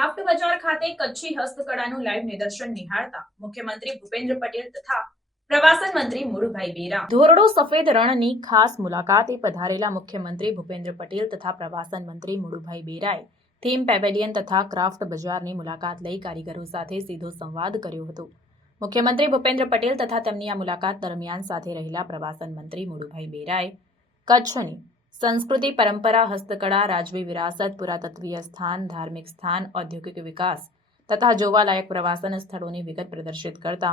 Craft બજાર ખાતે Kutchi હસ્તકળાનું live નિદર્શન નિહાળતા મુખ્યમંત્રી ભૂપેન્દ્ર પટેલ તથા પ્રવાસન મંત્રી મુરુભાઈ બેરા. ધોરડો સફેદ રણની ખાસ મુલાકાતે પધારેલા મુખ્યમંત્રી ભૂપેન્દ્ર પટેલ તથા પ્રવાસન મંત્રી મુરુભાઈ બેરાએ થીમ પેવેલિયન તથા ક્રાફ્ટ બજારની મુલાકાત લઈ કારીગરો સાથે સીધો સંવાદ કર્યો હતો. મુખ્યમંત્રી ભૂપેન્દ્ર પટેલ તથા તેમની આ મુલાકાત દરમિયાન સાથે રહેલા પ્રવાસન મંત્રી મુરુભાઈ બેરાએ કચ્છની સંસ્કૃતિ પરંપરા હસ્તકળા રાજવી વિરાસત પુરાતત્વીય સ્થાન ધાર્મિક સ્થાન ઔદ્યોગિક વિકાસ તથા જોવાલાયક પ્રવાસન સ્થળોની વિગત પ્રદર્શિત કરતા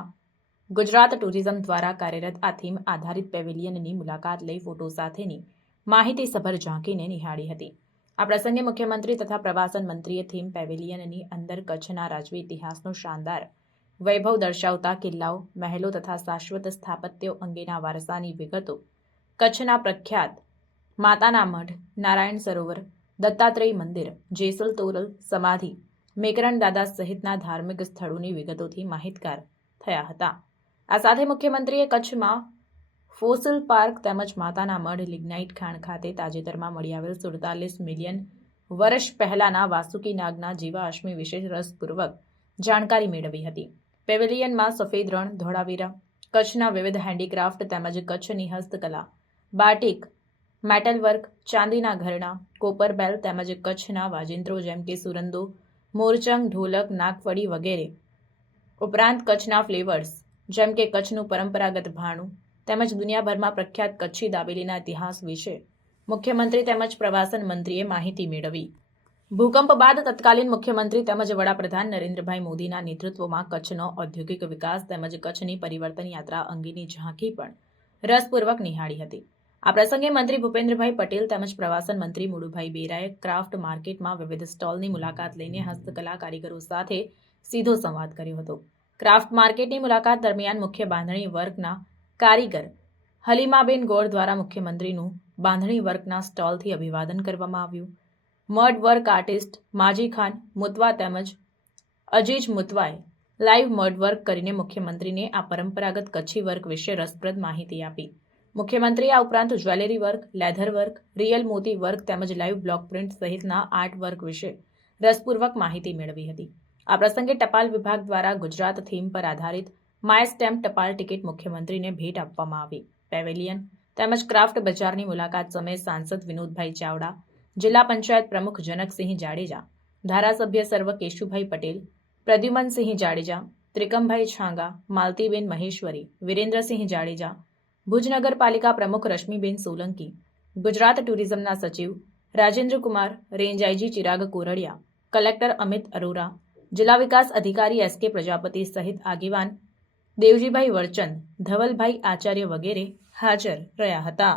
ગુજરાત ટુરિઝમ દ્વારા કાર્યરત આ થીમ આધારિત પેવેલિયનની મુલાકાત લઈ ફોટો સાથેની માહિતીસભર ઝાંકીને નિહાળી હતી। આ પ્રસંગે મુખ્યમંત્રી તથા પ્રવાસન મંત્રીએ થીમ પેવેલિયનની અંદર કચ્છના રાજવી ઇતિહાસનો શાનદાર વૈભવ દર્શાવતા કિલ્લાઓ, મહેલો તથા શાશ્વત સ્થાપત્યો અંગેના વારસાની વિગતો કચ્છના પ્રખ્યાત માતાના મઢ, નારાયણ સરોવર, દત્તાત્રેય મંદિર, જેસલ તોરલ, સમાધિ, મેકરણ દાદા સહિતના ધાર્મિક સ્થળોની વિગતોથી માહિતગાર થયા હતા. આ સાથે મુખ્યમંત્રીએ કચ્છમાં ફોસિલ પાર્ક તેમજ માતાના મઢ, લિગ્નાઇટ ખાણ ખાતે તાજેતરમાં મળી આવેલ સુડતાલીસ મિલિયન વર્ષ પહેલાના વાસુકી નાગના જીવાશ્મી વિશે રસપૂર્વક જાણકારી મેળવી હતી. પેવેલિયનમાં સફેદ રણ, ધોળાવીરા, કચ્છના વિવિધ હેન્ડીક્રાફ્ટ તેમજ કચ્છની હસ્તકલા, બાટિક મેટલ વર્ક, ચાંદીના ઘરણા કોપર બેલ તેમજ કચ્છના વાજિંત્રો જેમ કે સુરંદો, મોરચંગ, ઢોલક, નાગફળી વગેરે. ઉપરાંત કચ્છના ફ્લેવર્સ, જેમ કે કચ્છનું પરંપરાગત ભાણું તેમજ દુનિયાભરમાં પ્રખ્યાત કચ્છી દાબેલીના ઇતિહાસ વિશે. મુખ્યમંત્રી તેમજ પ્રવાસન મંત્રીએ માહિતી મેળવી. ભૂકંપ બાદ તત્કાલીન મુખ્યમંત્રી તેમજ વડાપ્રધાન નરેન્દ્રભાઈ મોદીના નેતૃત્વમાં કચ્છનો ઔદ્યોગિક વિકાસ તેમજ કચ્છની પરિવર્તન યાત્રા અંગેની ઝાંખી પણ રસપૂર્વક નિહાળી હતી. આ પ્રસંગે મંત્રી ભૂપેન્દ્રભાઈ પટેલ તેમજ પ્રવાસન મંત્રી મુળુભાઈ બેરાએ ક્રાફ્ટ માર્કેટમાં વિવિધ સ્ટોલની મુલાકાત લઈને હસ્તકલા કારીગરો સાથે સીધો સંવાદ કર્યો હતો. ક્રાફ્ટ માર્કેટની મુલાકાત દરમિયાન મુખ્ય બાંધણી વર્કના કારીગર હલીમાબેન ગોળ દ્વારા મુખ્યમંત્રીનું બાંધણી વર્કના સ્ટોલથી અભિવાદન કરવામાં આવ્યું. મડ વર્ક આર્ટિસ્ટ માજી ખાન મુતવા તેમજ અજીજ મુતવાએ લાઈવ મડ વર્ક કરીને મુખ્યમંત્રીને આ પરંપરાગત કચ્છી વર્ક વિશે રસપ્રદ માહિતી આપી. મુખ્યમંત્રીએ આ ઉપરાંત jewellery work, leather work, real મોતી વર્ક તેમજ લાઈવ બ્લોક પ્રિન્ટ સહિતના આર્ટ વર્ક વિશે રસપૂર્વક માહિતી મેળવી હતી. આ પ્રસંગે ટપાલ વિભાગ દ્વારા ગુજરાત થીમ પર આધારિત માય સ્ટેમ્પ ટપાલ ટિકિટ મુખ્યમંત્રીને ભેટ આપવામાં આવી. પેવેલિયન તેમજ ક્રાફ્ટ બજારની મુલાકાત સમયે સાંસદ વિનોદભાઈ ચાવડા, જિલ્લા પંચાયત પ્રમુખ જનકસિંહ જાડેજા, ધારાસભ્ય સર્વ કેશુભાઈ પટેલ, પ્રદ્યુમનસિંહ જાડેજા, ત્રિકમભાઈ છાંગા, માલતીબેન મહેશ્વરી, વિરેન્દ્રસિંહ જાડેજા ભુજ નગરપાલિકા પ્રમુખ રશ્મિબેન સોલંકી, ગુજરાત ટુરિઝમના સચિવ Rajendrakumar range IG Chirag Kordia, collector Amit Arora, જિલ્લા વિકાસ અધિકારી એસ કે પ્રજાપતિ સહિત આગેવાન દેવજીભાઈ વરચંદ ધવલભાઈ આચાર્ય વગેરે હાજર રહ્યા હતા.